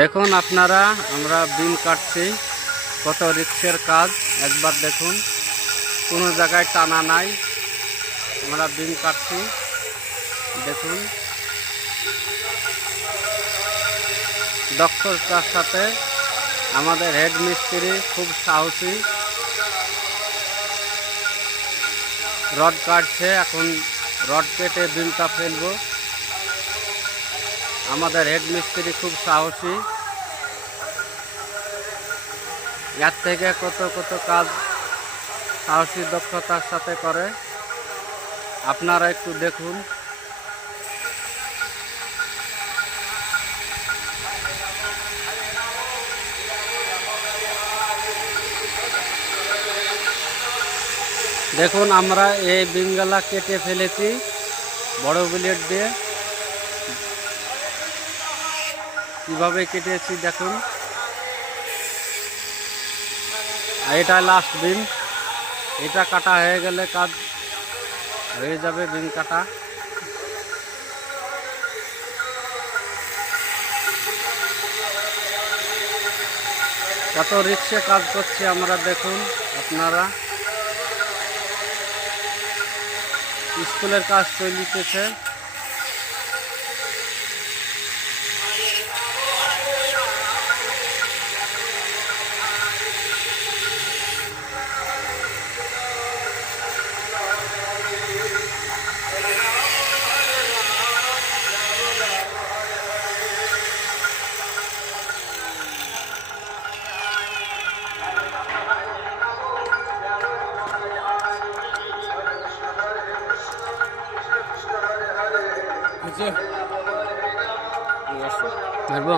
দেখুন আপনারা, আমরা বিম কাটছি, কত রিস্কের কাজ একবার দেখুন। কোনো জায়গায় টানা নাই, আমরা বিম কাটছি দেখুন। দক্ষতার সাথে আমাদের হেড মিস্ত্রি খুব সাহসী, রড কাটছে, এখন রড কেটে বিমটা ফেলবো। আমাদের হেড মিস্ত্রি খুব সাহসী, এর থেকে কত কত কাজ সাহসী দক্ষতার সাথে করে, আপনারা একটু দেখুন। দেখুন আমরা এই বিমগুলা কেটে ফেলেছি বড় ব্লেড দিয়ে, কিভাবে কেটেছি দেখুন। এটা লাস্ট বিম, এটা কাটা হয়ে গেলে কাজ হয়ে যাবে, বিম কাটা। কত রিক্সে কাজ করছি আমরা দেখুন আপনারা। স্কুলের কাজ চলিতেছে। মারবো।